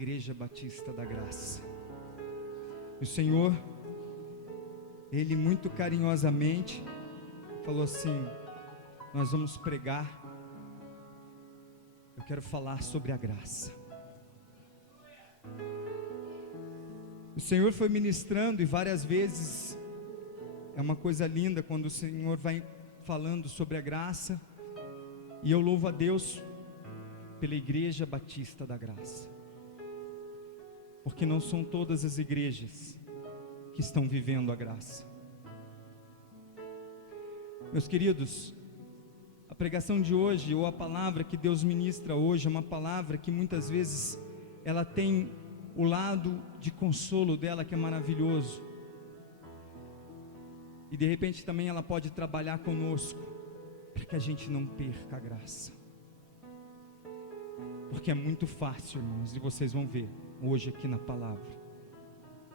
Igreja Batista da Graça. E o Senhor, Ele muito carinhosamente falou assim: nós vamos pregar, eu quero falar sobre a graça. O Senhor foi ministrando e várias vezes, é uma coisa linda quando o Senhor vai falando sobre a graça, e eu louvo a Deus pela Igreja Batista da Graça, porque não são todas as igrejas que estão vivendo a graça. Meus queridos, a pregação de hoje, ou a palavra que Deus ministra hoje, é uma palavra que muitas vezes ela tem o lado de consolo dela, que é maravilhoso, e de repente também ela pode trabalhar conosco para que a gente não perca a graça, porque é muito fácil, irmãos, e vocês vão ver hoje aqui na palavra,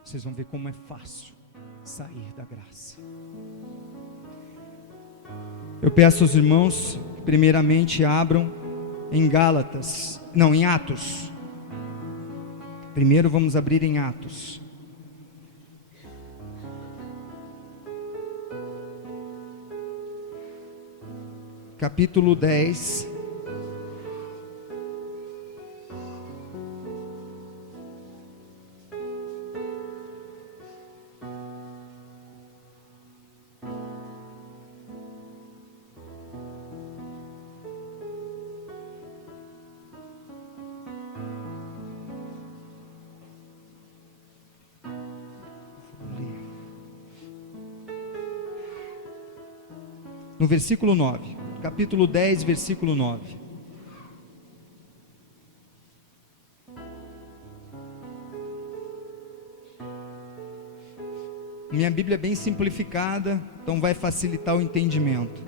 vocês vão ver como é fácil sair da graça. Eu peço aos irmãos que primeiramente abram em em Atos. Primeiro vamos abrir em Atos. Capítulo 10. No versículo 9, capítulo 10, versículo 9. Minha Bíblia é bem simplificada, então vai facilitar o entendimento.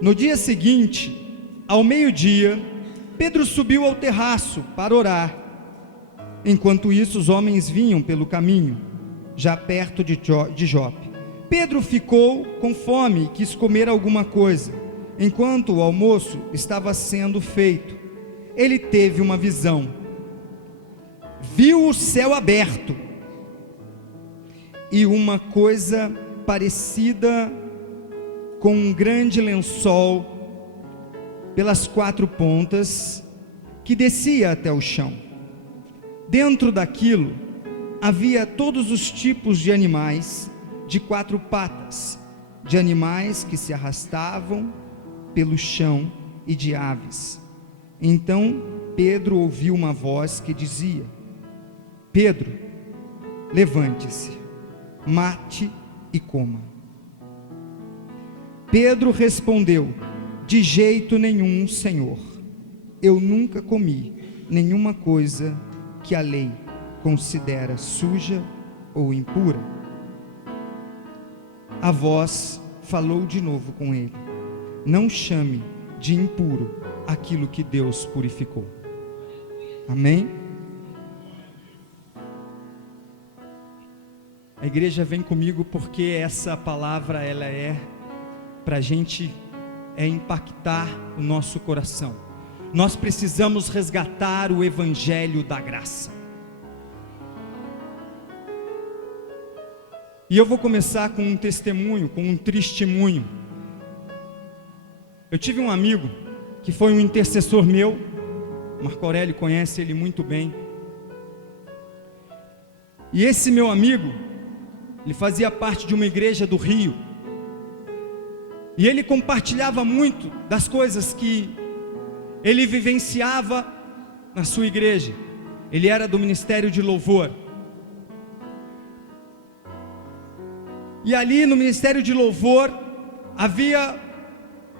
No dia seguinte, ao meio-dia, Pedro subiu ao terraço para orar. Enquanto isso, os homens vinham pelo caminho, já perto de Jope. Pedro ficou com fome e quis comer alguma coisa. Enquanto o almoço estava sendo feito, ele teve uma visão. Viu o céu aberto e uma coisa parecida com um grande lençol pelas quatro pontas que descia até o chão. Dentro daquilo havia todos os tipos de animais de quatro patas, de animais que se arrastavam pelo chão e de aves. Então Pedro ouviu uma voz que dizia: Pedro, levante-se, mate e coma. Pedro respondeu: de jeito nenhum, Senhor, eu nunca comi nenhuma coisa que a lei considera suja ou impura. A voz falou de novo com ele: não chame de impuro aquilo que Deus purificou. Amém? A igreja vem comigo porque essa palavra ela é para a gente impactar o nosso coração. Nós precisamos resgatar o evangelho da graça. E eu vou começar com um testemunho, com um testemunho. Eu tive um amigo que foi um intercessor meu, Marco Aurélio conhece ele muito bem. E esse meu amigo, ele fazia parte de uma igreja do Rio. E ele compartilhava muito das coisas que ele vivenciava na sua igreja. Ele era do ministério de louvor. E ali no ministério de louvor, havia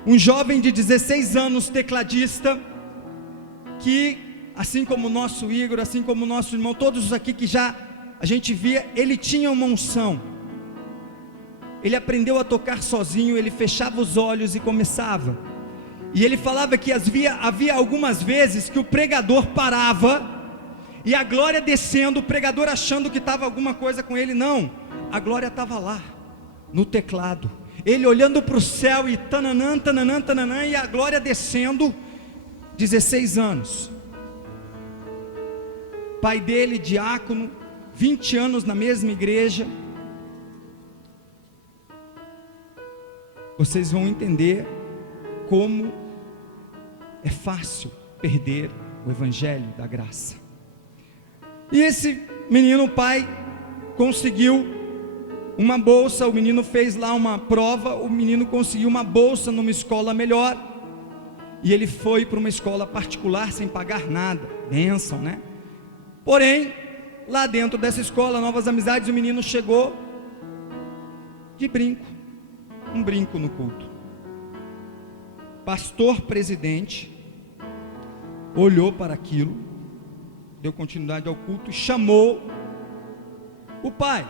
um jovem de 16 anos, tecladista, que, assim como o nosso Igor, assim como o nosso irmão, todos aqui que já a gente via, ele tinha uma unção. Ele aprendeu a tocar sozinho, ele fechava os olhos e começava. E ele falava que havia algumas vezes que o pregador parava, e a glória descendo, o pregador achando que estava alguma coisa com ele. Não, a glória estava lá, no teclado, ele olhando para o céu e tananã, tananã, tananã, e a glória descendo. 16 anos, pai dele, diácono, 20 anos na mesma igreja. Vocês vão entender como é fácil perder o evangelho da graça. E esse menino, o pai, conseguiu uma bolsa. O menino fez lá uma prova, o menino conseguiu uma bolsa numa escola melhor, e ele foi para uma escola particular sem pagar nada. Bênção, né? Porém, lá dentro dessa escola, Novas Amizades, o menino chegou de brinco, um brinco no culto. Pastor presidente olhou para aquilo, deu continuidade ao culto e chamou o pai.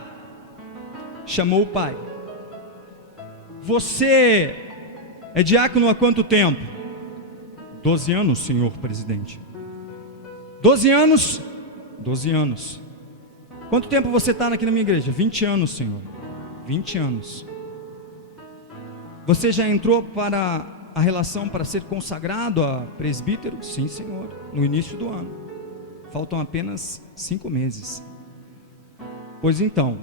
Você é diácono há quanto tempo? 12 anos, senhor presidente. 12 anos? 12 anos. Quanto tempo você está aqui na minha igreja? 20 anos, senhor. 20 anos. Você já entrou para a relação para ser consagrado a presbítero? Sim, senhor, no início do ano. Faltam apenas 5 meses. Pois então,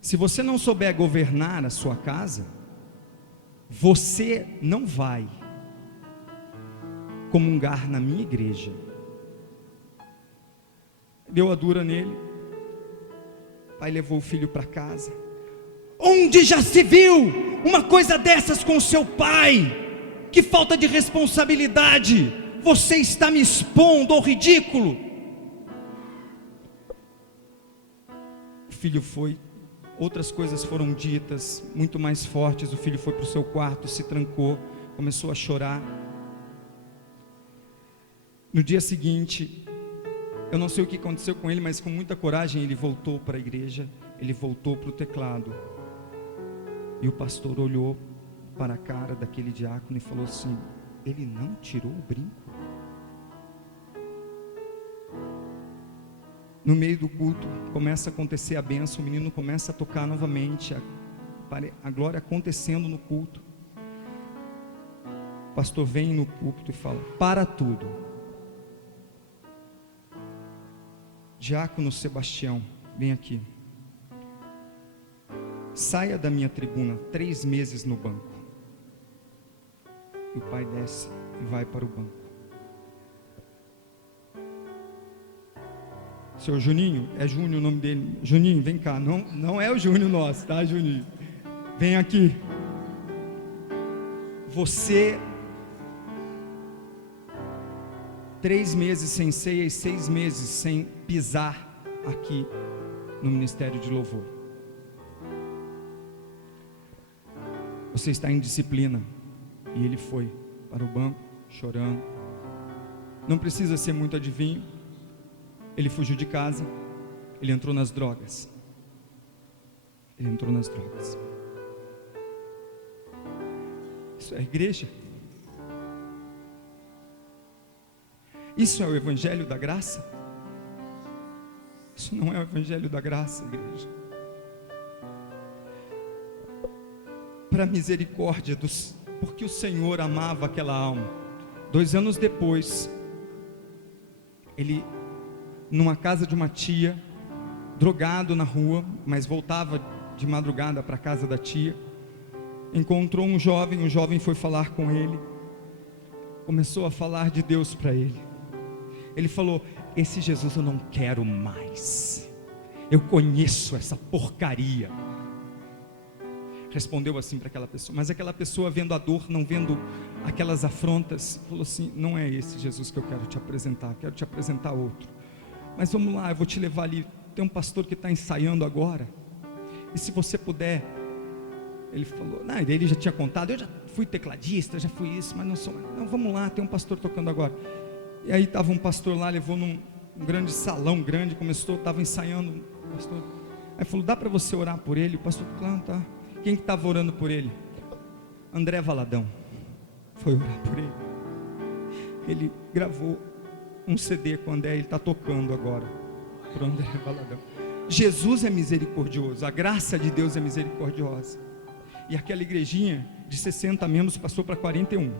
se você não souber governar a sua casa, você não vai comungar na minha igreja. Deu a dura nele. O pai levou o filho para casa. Onde já se viu uma coisa dessas com seu pai? Que falta de responsabilidade! Você está me expondo ao ridículo. O filho foi, outras coisas foram ditas, muito mais fortes. O filho foi para o seu quarto, se trancou, começou a chorar. No dia seguinte, eu não sei o que aconteceu com ele, mas com muita coragem ele voltou para a igreja, ele voltou para o teclado. E o pastor olhou para a cara daquele diácono e falou assim: ele não tirou o brinco? No meio do culto, começa a acontecer a bênção, o menino começa a tocar novamente, a glória acontecendo no culto. O pastor vem no púlpito e fala: para tudo. Diácono Sebastião, vem aqui. Saia da minha tribuna, 3 meses no banco. E o pai desce e vai para o banco. Seu Juninho, é Júnior o nome dele. Juninho, vem cá. Não é o Júnior nosso, tá, Juninho? Vem aqui. Você, 3 meses sem ceia e 6 meses sem pisar aqui no Ministério de Louvor. Você está em disciplina. E ele foi para o banco, chorando. Não precisa ser muito adivinho. Ele fugiu de casa. Ele entrou nas drogas. Isso é igreja. Isso é o evangelho da graça? Isso não é o evangelho da graça, igreja. Para a misericórdia porque o Senhor amava aquela alma. 2 anos depois, ele, numa casa de uma tia, drogado na rua, mas voltava de madrugada para a casa da tia, encontrou um jovem. O jovem foi falar com ele, começou a falar de Deus para ele. Ele falou: esse Jesus eu não quero mais, eu conheço essa porcaria. Respondeu assim para aquela pessoa, mas aquela pessoa, vendo a dor, não vendo aquelas afrontas, falou assim: não é esse Jesus que eu quero te apresentar, quero te apresentar outro. Mas vamos lá, eu vou te levar ali, tem um pastor que está ensaiando agora, e se você puder. Ele falou, não, ele já tinha contado, eu já fui tecladista, já fui isso, mas não sou, não, vamos lá, tem um pastor tocando agora. E aí estava um pastor lá, levou num grande salão, grande, estava ensaiando, pastor. Aí falou: dá para você orar por ele? O pastor, claro, tá. Quem que estava orando por ele? André Valadão. Foi orar por ele. Ele gravou um CD com o André, ele está tocando agora para o André Valadão. Jesus é misericordioso, a graça de Deus é misericordiosa. E aquela igrejinha de 60 membros passou para 41.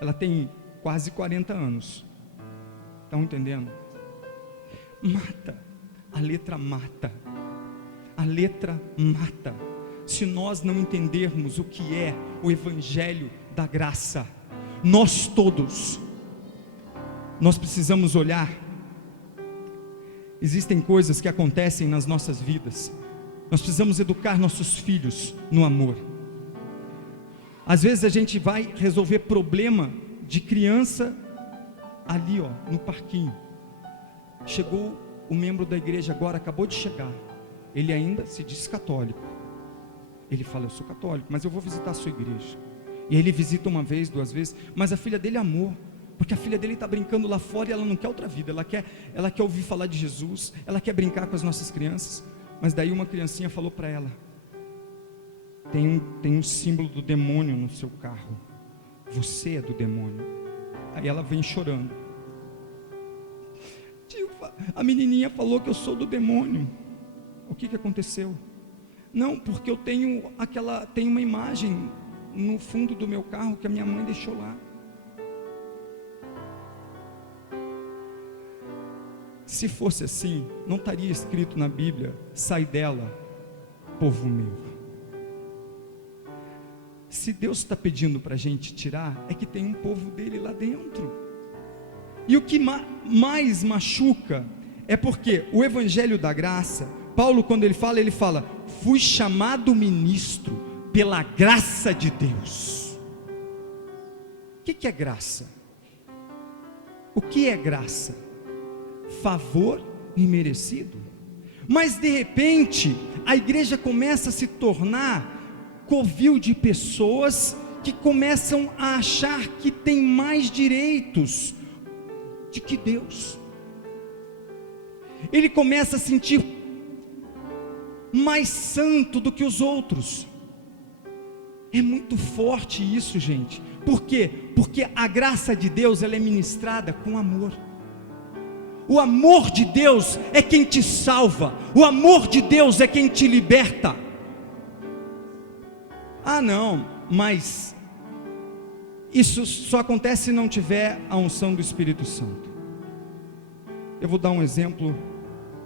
Ela tem quase 40 anos. Estão entendendo? Mata. A letra mata. A letra mata. Se nós não entendermos o que é o Evangelho da graça, nós todos, nós precisamos olhar. Existem coisas que acontecem nas nossas vidas. Nós precisamos educar nossos filhos no amor. Às vezes a gente vai resolver problema de criança ali, no parquinho. Chegou o membro da igreja agora, acabou de chegar. Ele ainda se diz católico. Ele fala: eu sou católico, mas eu vou visitar a sua igreja. E aí ele visita uma vez, 2 vezes, mas a filha dele amou, porque a filha dele está brincando lá fora e ela não quer outra vida, ela quer ouvir falar de Jesus, ela quer brincar com as nossas crianças. Mas daí uma criancinha falou para ela: tem um símbolo do demônio no seu carro, você é do demônio. Aí ela vem chorando: tio, a menininha falou que eu sou do demônio. O que aconteceu? Não, porque eu tenho uma imagem no fundo do meu carro que a minha mãe deixou lá. Se fosse assim, não estaria escrito na Bíblia: sai dela, povo meu. Se Deus está pedindo para a gente tirar, é que tem um povo dele lá dentro. E o que mais machuca é porque o Evangelho da graça, Paulo, quando ele fala: fui chamado ministro pela graça de Deus. O que é graça? O que é graça? Favor imerecido. Mas de repente a igreja começa a se tornar covil de pessoas que começam a achar que tem mais direitos de que Deus. Ele começa a sentir mais santo do que os outros. É muito forte isso, gente. Por quê? Porque a graça de Deus, ela é ministrada com amor. O amor de Deus é quem te salva. O amor de Deus é quem te liberta. Ah não, mas isso só acontece se não tiver a unção do Espírito Santo. Eu vou dar um exemplo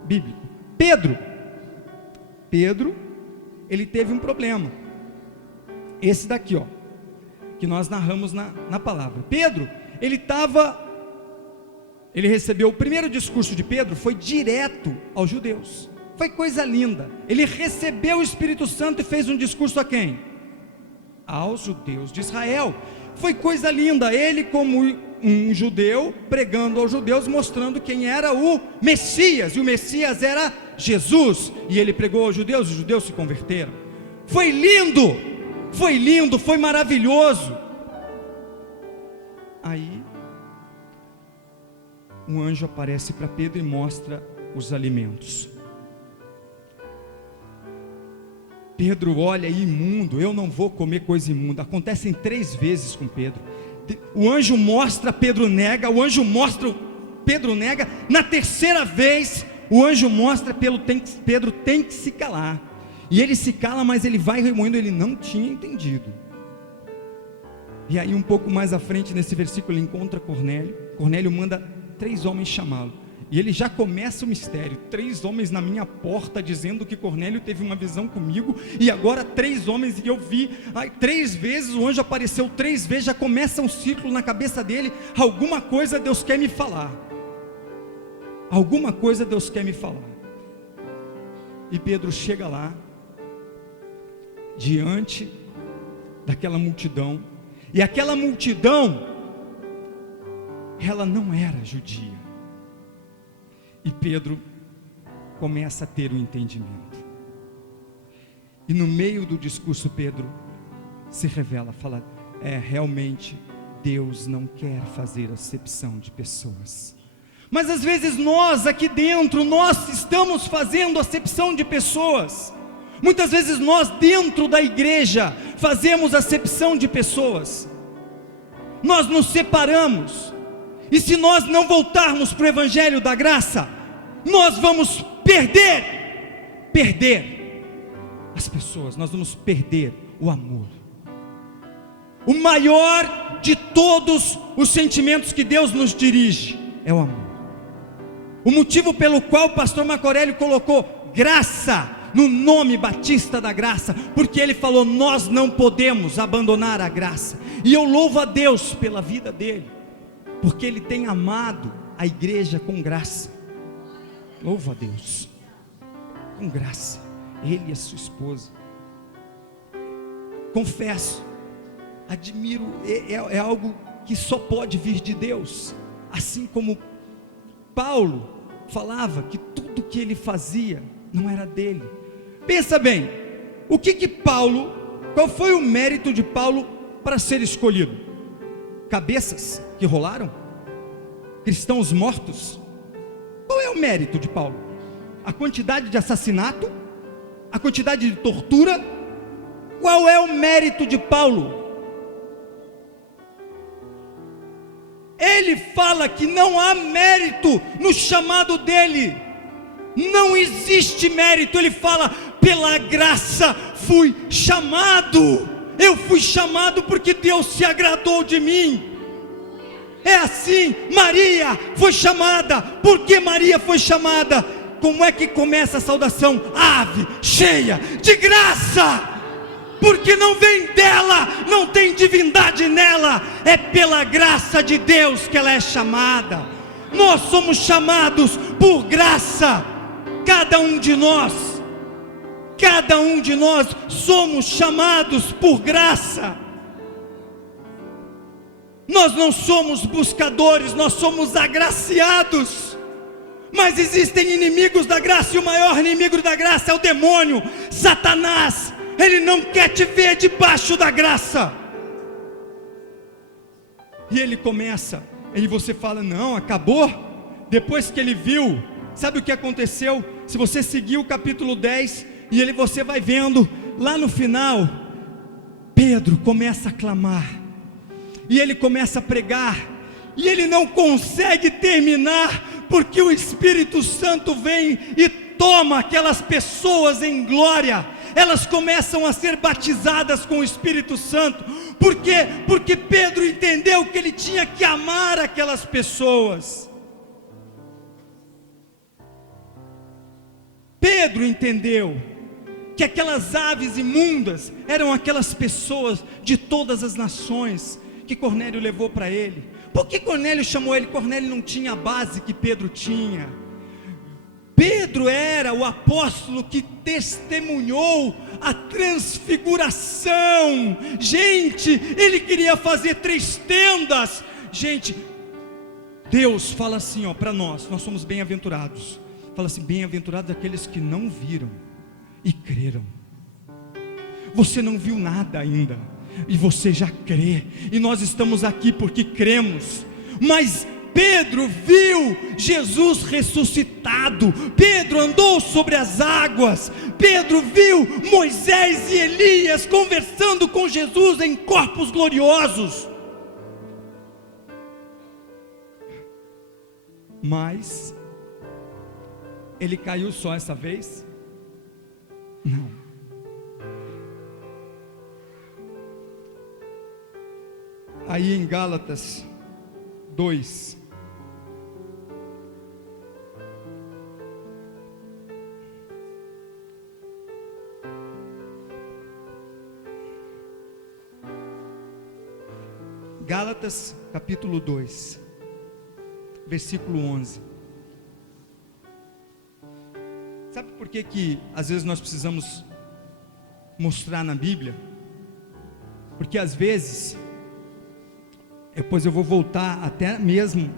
bíblico. Pedro, ele teve um problema. Esse daqui, que nós narramos na palavra. Pedro, ele recebeu o primeiro discurso de Pedro, foi direto aos judeus. Foi coisa linda. Ele recebeu o Espírito Santo e fez um discurso a quem? Aos judeus de Israel. Foi coisa linda. Ele, como um judeu, pregando aos judeus, mostrando quem era o Messias. E o Messias era Jesus. E ele pregou aos judeus, os judeus se converteram. Foi lindo, foi maravilhoso. Aí um anjo aparece para Pedro e mostra os alimentos. Pedro olha: imundo, eu não vou comer coisa imunda. Acontecem 3 vezes com Pedro. O anjo mostra, Pedro nega. O anjo mostra, Pedro nega. Na 3ª vez, o anjo mostra, Pedro tem que se calar. E ele se cala, mas ele vai remoendo. Ele não tinha entendido. E aí um pouco mais à frente, nesse versículo, ele encontra Cornélio. Cornélio manda 3 homens chamá-lo. E ele já começa o mistério: 3 homens na minha porta, dizendo que Cornélio teve uma visão comigo. E agora 3 homens, e eu vi 3 vezes, o anjo apareceu 3 vezes. Já começa um círculo na cabeça dele. Alguma coisa Deus quer me falar. Alguma coisa Deus quer me falar. E Pedro chega lá, diante daquela multidão. E aquela multidão, ela não era judia. E Pedro começa a ter um entendimento. E no meio do discurso, Pedro se revela, fala: realmente Deus não quer fazer acepção de pessoas. Mas às vezes nós aqui dentro, nós estamos fazendo acepção de pessoas. Muitas vezes nós dentro da igreja fazemos acepção de pessoas. Nós nos separamos. E se nós não voltarmos para o Evangelho da graça, nós vamos perder as pessoas, nós vamos perder o amor. O maior de todos os sentimentos que Deus nos dirige é o amor. O motivo pelo qual o pastor Marco Aurélio colocou graça no nome Batista da Graça, porque ele falou: nós não podemos abandonar a graça. E eu louvo a Deus pela vida dele, porque ele tem amado a igreja com graça. Louvo a Deus, com graça, ele e a sua esposa. Confesso, admiro, é algo que só pode vir de Deus. Assim como Paulo falava que tudo que ele fazia não era dele. Pensa bem, qual foi o mérito de Paulo para ser escolhido? Cabeças que rolaram? Cristãos mortos? Qual é o mérito de Paulo? A quantidade de assassinato? A quantidade de tortura? Qual é o mérito de Paulo? Ele fala que não há mérito no chamado dele. Não existe mérito. Ele fala: pela graça fui chamado. Eu fui chamado porque Deus se agradou de mim. É assim. Maria foi chamada. Por que Maria foi chamada? Como é que começa a saudação? Ave cheia de graça. Porque não vem dela, não tem divindade nela, é pela graça de Deus que ela é chamada. Nós somos chamados por graça, cada um de nós somos chamados por graça. Nós não somos buscadores, nós somos agraciados. Mas existem inimigos da graça, e o maior inimigo da graça é o demônio, Satanás. Ele não quer te ver debaixo da graça. E ele começa, e você fala: não, acabou. Depois que ele viu, sabe o que aconteceu? Se você seguir o capítulo 10, você vai vendo, lá no final, Pedro começa a clamar, e ele começa a pregar, e ele não consegue terminar, porque o Espírito Santo vem e toma aquelas pessoas em glória. Elas começam a ser batizadas com o Espírito Santo. Por quê? Porque Pedro entendeu que ele tinha que amar aquelas pessoas. Pedro entendeu que aquelas aves imundas eram aquelas pessoas de todas as nações que Cornélio levou para ele. Por que Cornélio chamou ele? Cornélio não tinha a base que Pedro tinha. Pedro era o apóstolo que testemunhou a transfiguração. Gente, ele queria fazer 3 tendas. Gente, Deus fala assim, para nós somos bem-aventurados. Fala assim: bem-aventurados aqueles que não viram e creram. Você não viu nada ainda, e você já crê, e nós estamos aqui porque cremos. Mas Pedro viu Jesus ressuscitado, Pedro andou sobre as águas, Pedro viu Moisés e Elias conversando com Jesus em corpos gloriosos. Mas ele caiu só essa vez? Não. Aí em Gálatas 2, Gálatas capítulo 2, versículo 11. Sabe por que às vezes nós precisamos mostrar na Bíblia? Porque às vezes, depois eu vou voltar até mesmo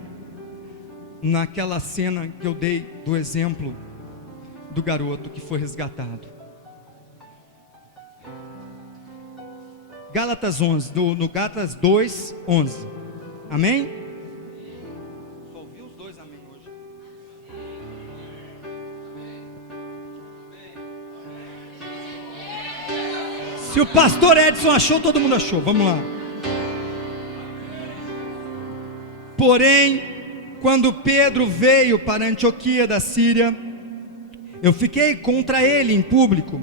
naquela cena que eu dei do exemplo do garoto que foi resgatado. Gálatas 11, no Gálatas 2, 11. Amém? Só ouvi os dois amém hoje. Se o pastor Edson achou, todo mundo achou. Vamos lá. Porém, quando Pedro veio para Antioquia da Síria, eu fiquei contra ele em público,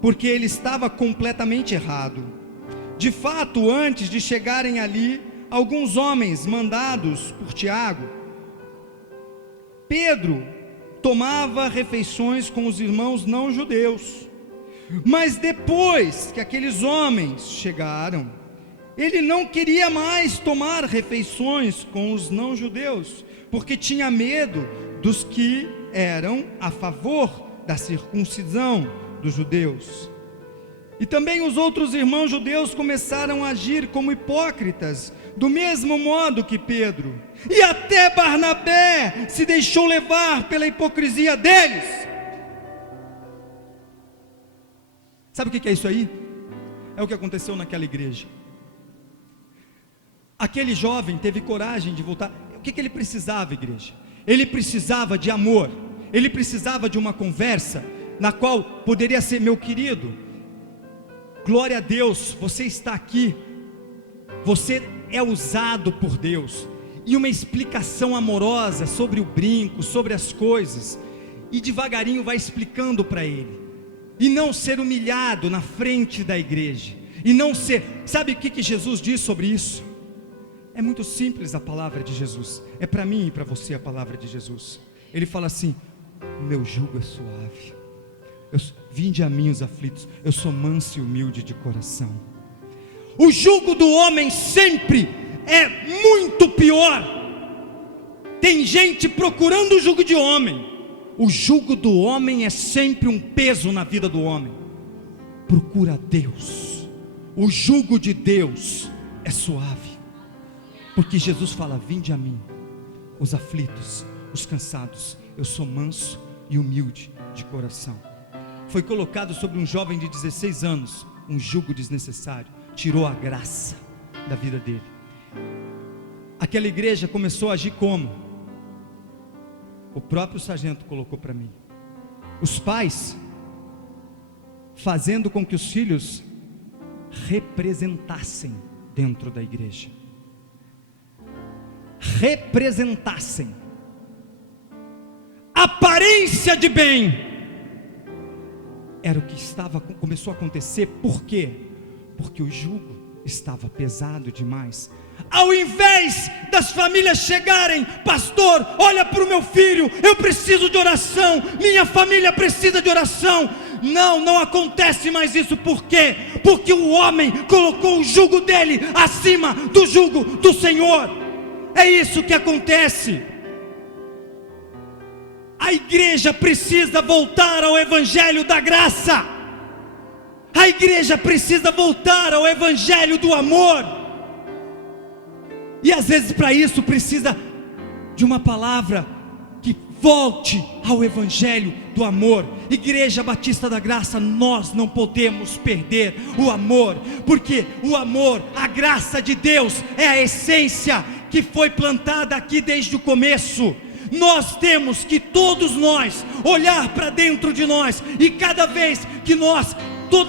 porque ele estava completamente errado. De fato, antes de chegarem ali, alguns homens mandados por Tiago Pedro tomava refeições com os irmãos não judeus, mas depois que aqueles homens chegaram, ele não queria mais tomar refeições com os não judeus, porque tinha medo dos que eram a favor da circuncisão dos judeus. E também os outros irmãos judeus começaram a agir como hipócritas, do mesmo modo que Pedro, e até Barnabé se deixou levar pela hipocrisia deles. Sabe o que é isso aí? É o que aconteceu naquela igreja. Aquele jovem teve coragem de voltar. O que ele precisava, igreja? Ele precisava de amor, ele precisava de uma conversa, na qual poderia ser: meu querido, glória a Deus, você está aqui, você é usado por Deus, e uma explicação amorosa sobre o brinco, sobre as coisas, e devagarinho vai explicando para ele, e não ser humilhado na frente da igreja, e não ser, sabe o que Jesus diz sobre isso? É muito simples a palavra de Jesus, é para mim e para você a palavra de Jesus. Ele fala assim: meu jugo é suave, vinde a mim os aflitos, eu sou manso e humilde de coração. O jugo do homem sempre é muito pior. Tem gente procurando o jugo de homem. O jugo do homem é sempre um peso na vida do homem. Procura Deus. O jugo de Deus é suave, porque Jesus fala: vinde a mim os aflitos, os cansados, eu sou manso e humilde de coração. Foi colocado sobre um jovem de 16 anos um jugo desnecessário, tirou a graça da vida dele. Aquela igreja começou a agir como? O próprio sargento colocou para mim: os pais fazendo com que os filhos representassem dentro da igreja, representassem aparência de bem. Era o que começou a acontecer. Por quê? Porque o jugo estava pesado demais. Ao invés das famílias chegarem: pastor, olha para o meu filho, eu preciso de oração, minha família precisa de oração. Não acontece mais isso. Por quê? Porque o homem colocou o jugo dele acima do jugo do Senhor. É isso que acontece. A igreja precisa voltar ao evangelho da graça. A igreja precisa voltar ao evangelho do amor. E às vezes para isso precisa de uma palavra que volte ao evangelho do amor. Igreja Batista da Graça, nós não podemos perder o amor, porque o amor, a graça de Deus é a essência que foi plantada aqui desde o começo. Nós temos que, todos nós, olhar para dentro de nós, e toda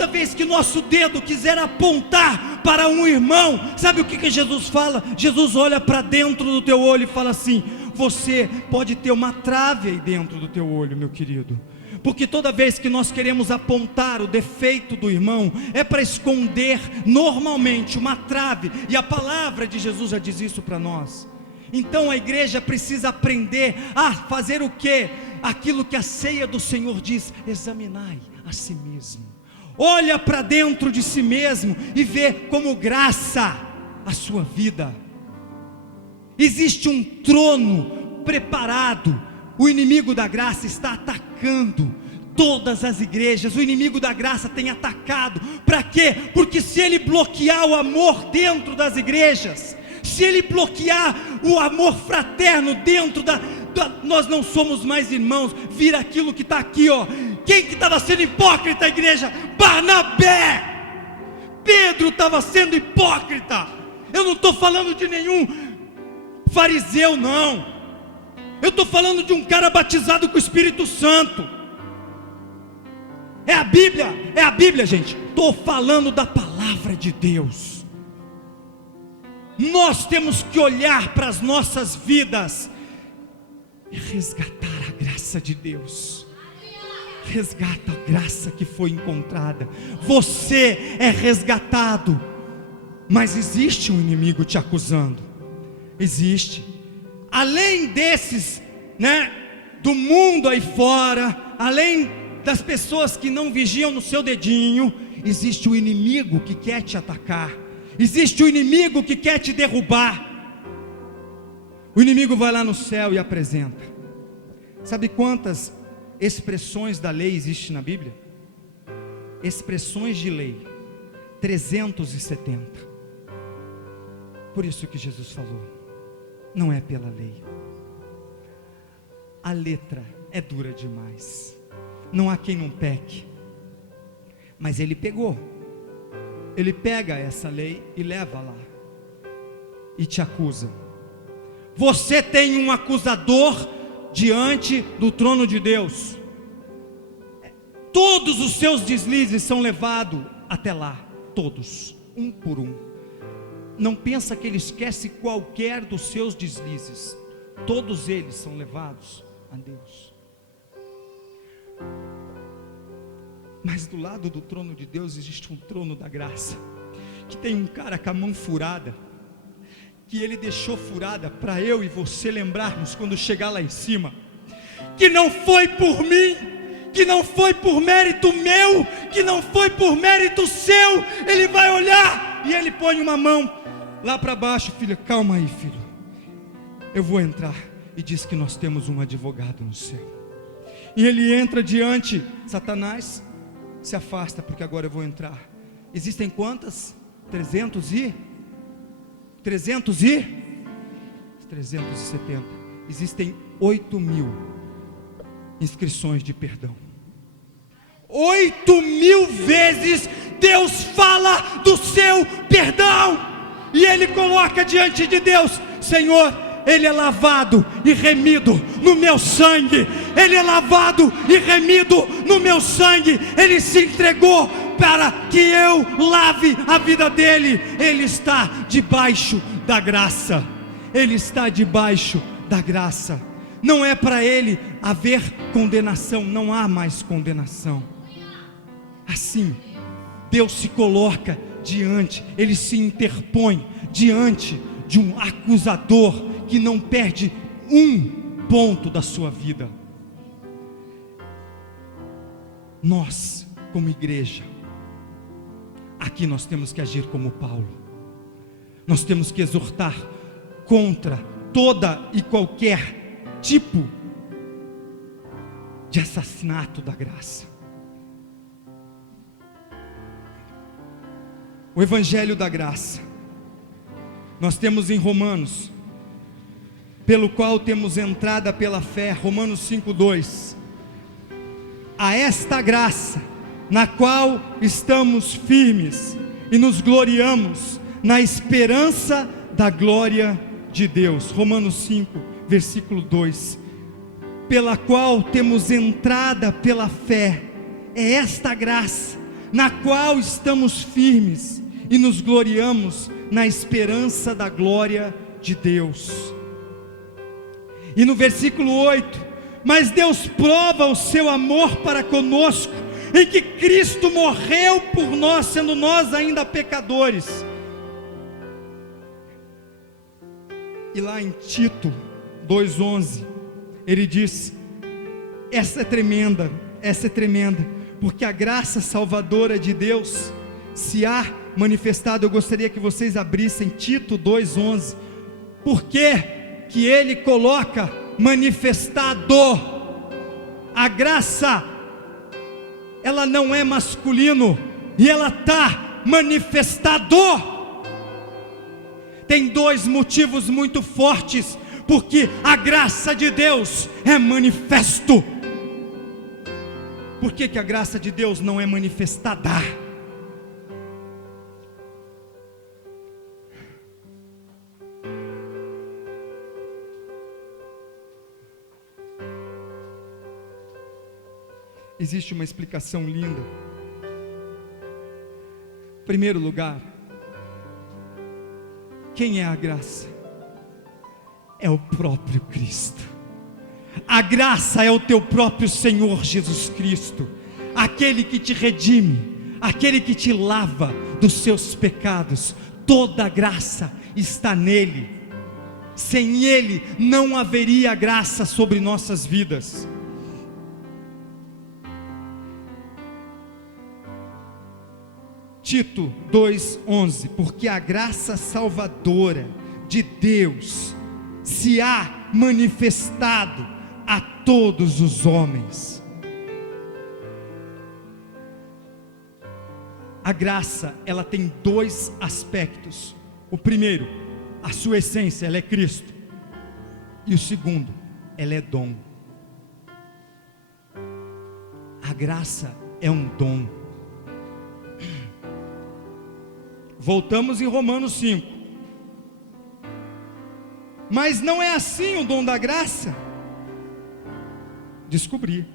vez que nosso dedo quiser apontar para um irmão, sabe o que Jesus fala? Jesus olha para dentro do teu olho e fala assim: você pode ter uma trave aí dentro do teu olho, meu querido, porque toda vez que nós queremos apontar o defeito do irmão, é para esconder normalmente uma trave, e a palavra de Jesus já diz isso para nós. Então a igreja precisa aprender a fazer o quê? Aquilo que a ceia do Senhor diz: examinai a si mesmo. Olha para dentro de si mesmo e vê como graça a sua vida. Existe um trono preparado. O inimigo da graça está atacando todas as igrejas. O inimigo da graça tem atacado. Para quê? Porque se ele bloquear o amor dentro das igrejas, se ele bloquear o amor fraterno dentro nós não somos mais irmãos. Vira aquilo que está aqui, ó. Quem que estava sendo hipócrita, a igreja? Barnabé. Pedro estava sendo hipócrita. Eu não estou falando de nenhum fariseu, não. Eu estou falando de um cara batizado com o Espírito Santo. É a Bíblia, gente. Estou falando da palavra de Deus. Nós temos que olhar para as nossas vidas e resgatar a graça de Deus. Resgata a graça que foi encontrada. Você é resgatado. Mas existe um inimigo te acusando. Existe. Além desses, do mundo aí fora, além das pessoas que não vigiam no seu dedinho, existe o inimigo que quer te atacar, existe o inimigo que quer te derrubar. O inimigo vai lá no céu e apresenta. Sabe quantas expressões da lei existem na Bíblia? Expressões de lei, 370. Por isso que Jesus falou, não é pela lei. A letra é dura demais, não há quem não peque. Mas ele pegou, ele pega essa lei e leva lá, e te acusa. Você tem um acusador diante do trono de Deus. Todos os seus deslizes são levados até lá, todos, um por um. Não pensa que ele esquece qualquer dos seus deslizes, todos eles são levados a Deus. Mas do lado do trono de Deus existe um trono da graça, que tem um cara com a mão furada, que ele deixou furada para eu e você lembrarmos quando chegar lá em cima, que não foi por mim, que não foi por mérito meu, que não foi por mérito seu. Ele vai olhar e ele põe uma mão lá para baixo. Filho, calma aí, filho, eu vou entrar. E diz que nós temos um advogado no céu. E ele entra diante. Satanás, se afasta, porque agora eu vou entrar. Existem quantas? 370. Existem 8.000 inscrições de perdão. 8.000 vezes Deus fala do seu perdão, e ele coloca diante de Deus: Senhor, ele é lavado e remido no meu sangue. Ele é lavado e remido no meu sangue. Ele se entregou para que eu lave a vida dele. Ele está debaixo da graça. Ele está debaixo da graça. Não é para ele haver condenação. Não há mais condenação. Assim, Deus se coloca diante, ele se interpõe diante de um acusador que não perde um ponto da sua vida. Nós, como igreja, aqui nós temos que agir como Paulo. Nós temos que exortar contra toda e qualquer tipo de assassinato da graça. O Evangelho da Graça, nós temos em Romanos, pelo qual temos entrada pela fé, Romanos 5:2, a esta graça, na qual estamos firmes e nos gloriamos na esperança da glória de Deus. Romanos 5, versículo 2, pela qual temos entrada pela fé, é esta graça, na qual estamos firmes e nos gloriamos na esperança da glória de Deus. E no versículo 8, mas Deus prova o seu amor para conosco, em que Cristo morreu por nós, sendo nós ainda pecadores. E lá em Tito 2:11, ele diz: essa é tremenda, porque a graça salvadora de Deus se há manifestado. Eu gostaria que vocês abrissem Tito 2:11, porque que ele coloca manifestado. A graça, ela não é masculino, e ela está manifestado. Tem dois motivos muito fortes porque a graça de Deus é manifesto. Por que a graça de Deus não é manifestada? Existe uma explicação linda. Em primeiro lugar, quem é a graça? É o próprio Cristo. A graça é o teu próprio Senhor Jesus Cristo, aquele que te redime, aquele que te lava dos seus pecados. Toda a graça está nele. Sem Ele não haveria graça sobre nossas vidas. Tito 2:11, porque a graça salvadora de Deus se há manifestado a todos os homens. A graça, ela tem dois aspectos. O primeiro, a sua essência, ela é Cristo. E o segundo, ela é dom. A graça é um dom. Voltamos em Romanos 5. Mas não é assim o dom da graça? Descobri.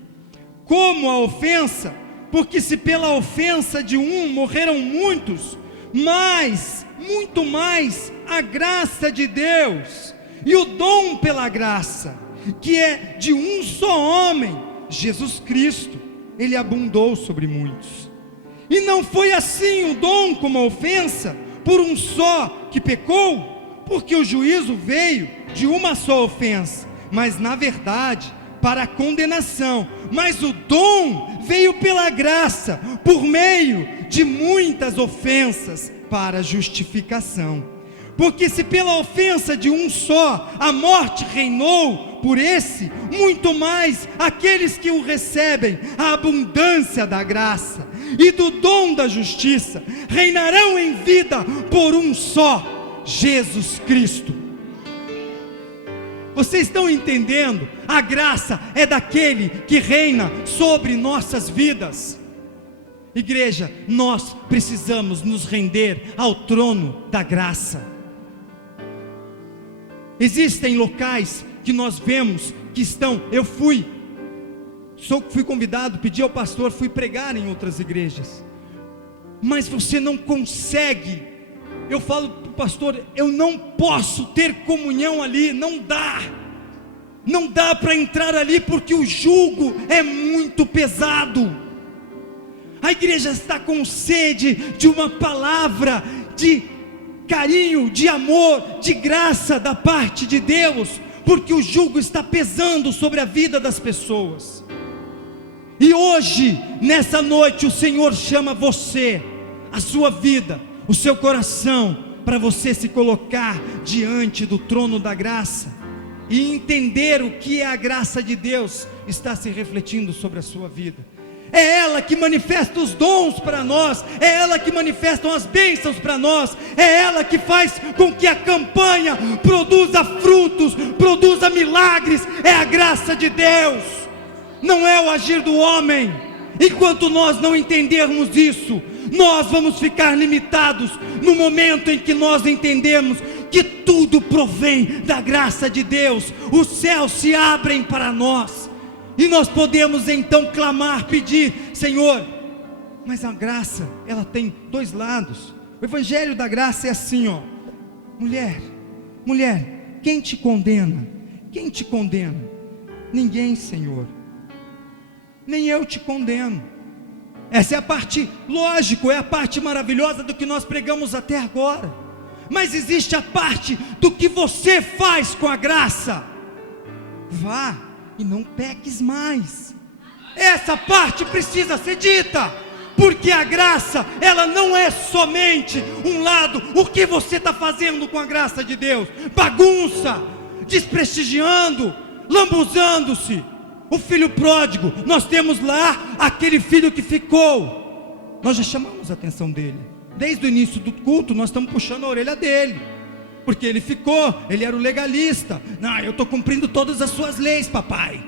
Como a ofensa, porque se pela ofensa de um morreram muitos, mas, muito mais, a graça de Deus, e o dom pela graça, que é de um só homem, Jesus Cristo, ele abundou sobre muitos. E não foi assim o dom como a ofensa, por um só que pecou, porque o juízo veio de uma só ofensa, mas na verdade, para a condenação, mas o dom veio pela graça, por meio de muitas ofensas, para a justificação. Porque se pela ofensa de um só, a morte reinou por esse, muito mais aqueles que o recebem, a abundância da graça e do dom da justiça, reinarão em vida por um só, Jesus Cristo. Vocês estão entendendo? A graça é daquele que reina sobre nossas vidas. Igreja, nós precisamos nos render ao trono da graça. Existem locais que nós vemos que estão, fui convidado, pedi ao pastor, fui pregar em outras igrejas, mas você não consegue. Eu falo para o pastor, eu não posso ter comunhão ali, não dá para entrar ali, porque o jugo é muito pesado. A igreja está com sede de uma palavra de carinho, de amor, de graça da parte de Deus, porque o jugo está pesando sobre a vida das pessoas. E hoje, nessa noite, o Senhor chama você, a sua vida, o seu coração, para você se colocar diante do trono da graça e entender o que é a graça de Deus está se refletindo sobre a sua vida. É ela que manifesta os dons para nós, é ela que manifesta as bênçãos para nós, é ela que faz com que a campanha produza frutos, produza milagres. É a graça de Deus, não é o agir do homem. Enquanto nós não entendermos isso, nós vamos ficar limitados. No momento em que nós entendemos que tudo provém da graça de Deus, os céus se abrem para nós, e nós podemos então clamar, pedir: Senhor, mas a graça, ela tem dois lados. O evangelho da graça é assim, ó. Mulher, quem te condena? Quem te condena? Ninguém, Senhor. Nem eu te condeno. Essa é a parte, lógico, é a parte maravilhosa do que nós pregamos até agora. Mas existe a parte do que você faz com a graça. Vá e não peques mais. Essa parte precisa ser dita, porque a graça, ela não é somente um lado. O que você está fazendo com a graça de Deus? Bagunça, desprestigiando, lambuzando-se. O filho pródigo, nós temos lá aquele filho que ficou, nós já chamamos a atenção dele. Desde o início do culto nós estamos puxando a orelha dele, porque ele ficou, ele era o legalista. Não, eu estou cumprindo todas as suas leis, papai.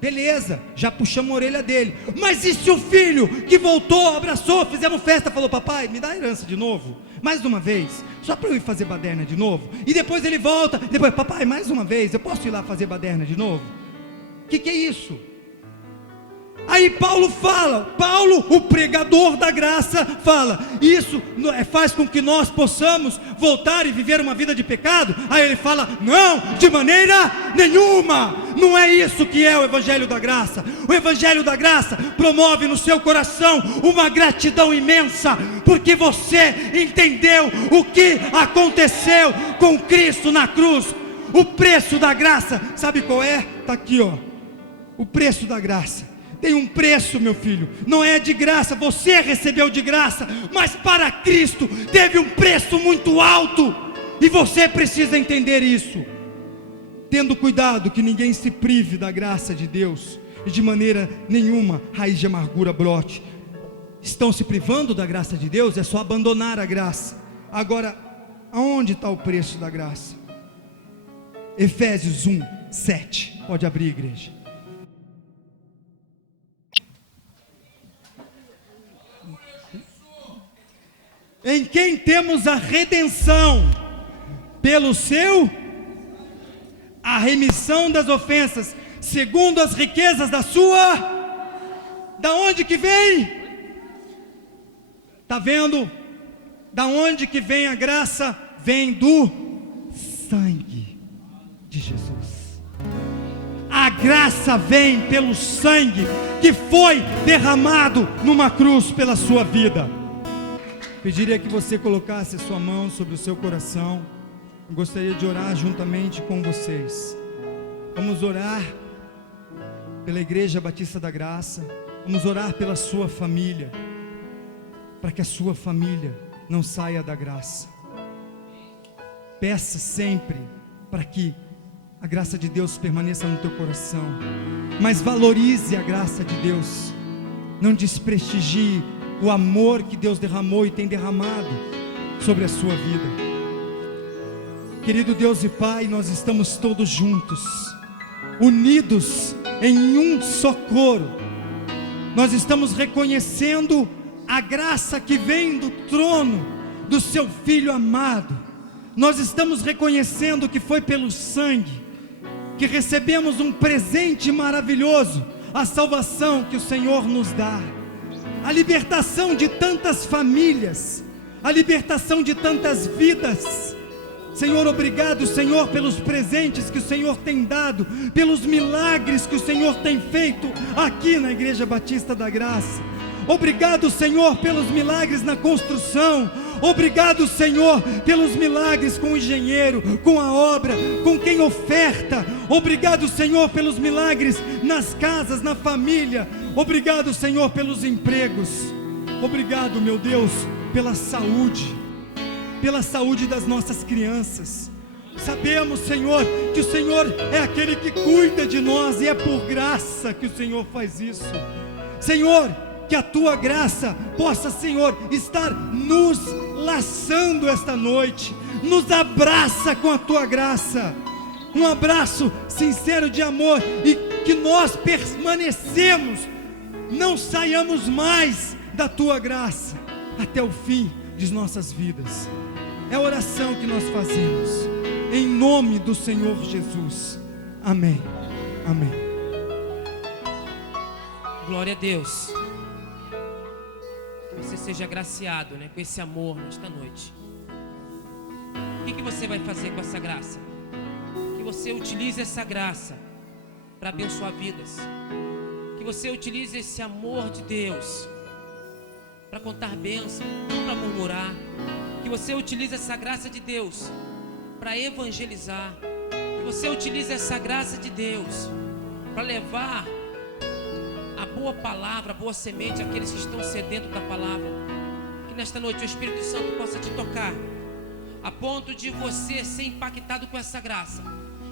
Beleza, já puxamos a orelha dele. Mas e se o filho que voltou, abraçou, fizemos festa, falou: papai, me dá a herança de novo, mais uma vez, só para eu ir fazer baderna de novo. E depois ele volta, depois: papai, mais uma vez, eu posso ir lá fazer baderna de novo? O que é isso? Aí Paulo fala, o pregador da graça, fala: isso faz com que nós possamos voltar e viver uma vida de pecado? Aí ele fala: não, de maneira nenhuma. Não é isso que é o evangelho da graça. O evangelho da graça promove no seu coração uma gratidão imensa, porque você entendeu o que aconteceu com Cristo na cruz. O preço da graça, sabe qual é? Está aqui, ó. O preço da graça. Tem um preço, meu filho. Não é de graça, você recebeu de graça, mas para Cristo teve um preço muito alto. E você precisa entender isso. Tendo cuidado que ninguém se prive da graça de Deus, e de maneira nenhuma raiz de amargura brote. Estão se privando da graça de Deus? É só abandonar a graça. Agora, aonde está o preço da graça? Efésios 1, 7. Pode abrir, igreja. Em quem temos a redenção pelo seu, a remissão das ofensas, segundo as riquezas da sua, da onde que vem? Está vendo? Da onde que vem a graça? Vem do sangue de Jesus. A graça vem pelo sangue que foi derramado numa cruz pela sua vida. Pediria que você colocasse a sua mão sobre o seu coração. Eu gostaria de orar juntamente com vocês. Vamos orar pela Igreja Batista da Graça. Vamos orar pela sua família, para que a sua família não saia da graça. Peça sempre para que a graça de Deus permaneça no teu coração, mas valorize a graça de Deus. Não desprestigie o amor que Deus derramou e tem derramado sobre a sua vida. Querido Deus e Pai, nós estamos todos juntos, unidos em um só coro. Nós estamos reconhecendo a graça que vem do trono do seu Filho amado. Nós estamos reconhecendo que foi pelo sangue que recebemos um presente maravilhoso, a salvação que o Senhor nos dá, a libertação de tantas famílias, a libertação de tantas vidas. Senhor, obrigado, Senhor, pelos presentes que o Senhor tem dado, pelos milagres que o Senhor tem feito aqui na Igreja Batista da Graça. Obrigado, Senhor, pelos milagres na construção. Obrigado, Senhor, pelos milagres com o engenheiro, com a obra, com quem oferta. Obrigado, Senhor, pelos milagres nas casas, na família. Obrigado, Senhor, pelos empregos. Obrigado, meu Deus, pela saúde das nossas crianças. Sabemos, Senhor, que o Senhor é aquele que cuida de nós, e é por graça que o Senhor faz isso. Senhor, que a tua graça possa, Senhor, estar nos laçando esta noite. Nos abraça com a tua graça, um abraço sincero de amor, e que nós permanecemos, não saiamos mais da tua graça até o fim de nossas vidas. É a oração que nós fazemos em nome do Senhor Jesus. Amém. Amém. Glória a Deus. Que você seja agraciado, com esse amor nesta noite. O que você vai fazer com essa graça? Que você utilize essa graça para abençoar vidas. Que você utilize esse amor de Deus para contar bênção, não para murmurar. Que você utilize essa graça de Deus para evangelizar. Que você utilize essa graça de Deus para levar a boa palavra, a boa semente àqueles que estão sedentos da palavra. Que nesta noite o Espírito Santo possa te tocar, a ponto de você ser impactado com essa graça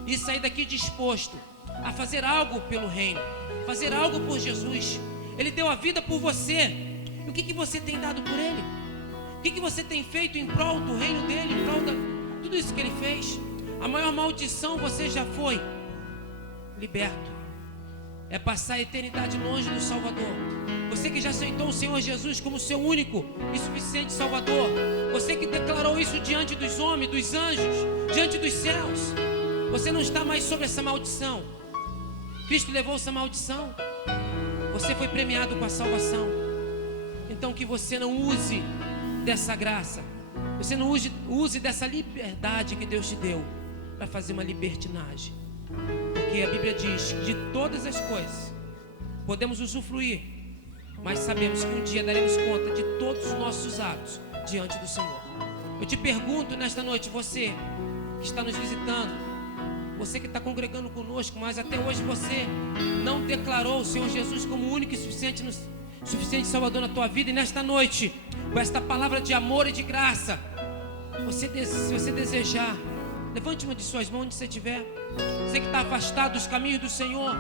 e sair daqui disposto a fazer algo pelo reino, fazer algo por Jesus. Ele deu a vida por você. E o que você tem dado por Ele? O que você tem feito em prol do reino dEle, em prol de tudo isso que Ele fez? A maior maldição você já foi liberto. É passar a eternidade longe do Salvador. Você que já aceitou o Senhor Jesus como seu único e suficiente Salvador. Você que declarou isso diante dos homens, dos anjos, diante dos céus. Você não está mais sob essa maldição. Cristo levou essa maldição. Você foi premiado com a salvação. Então que você não use dessa graça, você não use dessa liberdade que Deus te deu para fazer uma libertinagem. Porque a Bíblia diz que de todas as coisas podemos usufruir, mas sabemos que um dia daremos conta de todos os nossos atos diante do Senhor. Eu te pergunto nesta noite, você que está nos visitando, Você que está congregando conosco, mas até hoje você não declarou o Senhor Jesus como único e suficiente Salvador na tua vida. E nesta noite, com esta palavra de amor e de graça, se você desejar, levante uma de suas mãos onde você estiver. Você que está afastado dos caminhos do Senhor,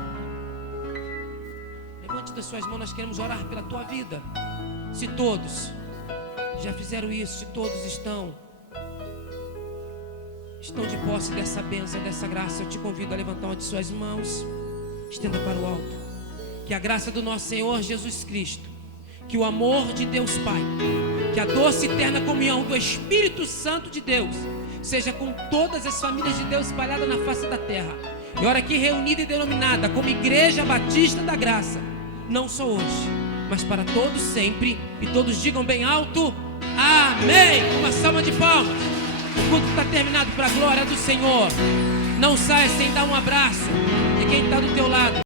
levante das suas mãos, nós queremos orar pela tua vida. Se todos já fizeram isso, se todos estão de posse dessa bênção, dessa graça, eu te convido a levantar uma de suas mãos, estenda para o alto. Que a graça do nosso Senhor Jesus Cristo, que o amor de Deus Pai, que a doce e eterna comunhão do Espírito Santo de Deus seja com todas as famílias de Deus espalhadas na face da terra. E ora aqui reunida e denominada como Igreja Batista da Graça, não só hoje, mas para todos sempre. E todos digam bem alto: amém. Uma salva de palmas. O culto está terminado para a glória do Senhor. Não saia sem dar um abraço de quem está do teu lado.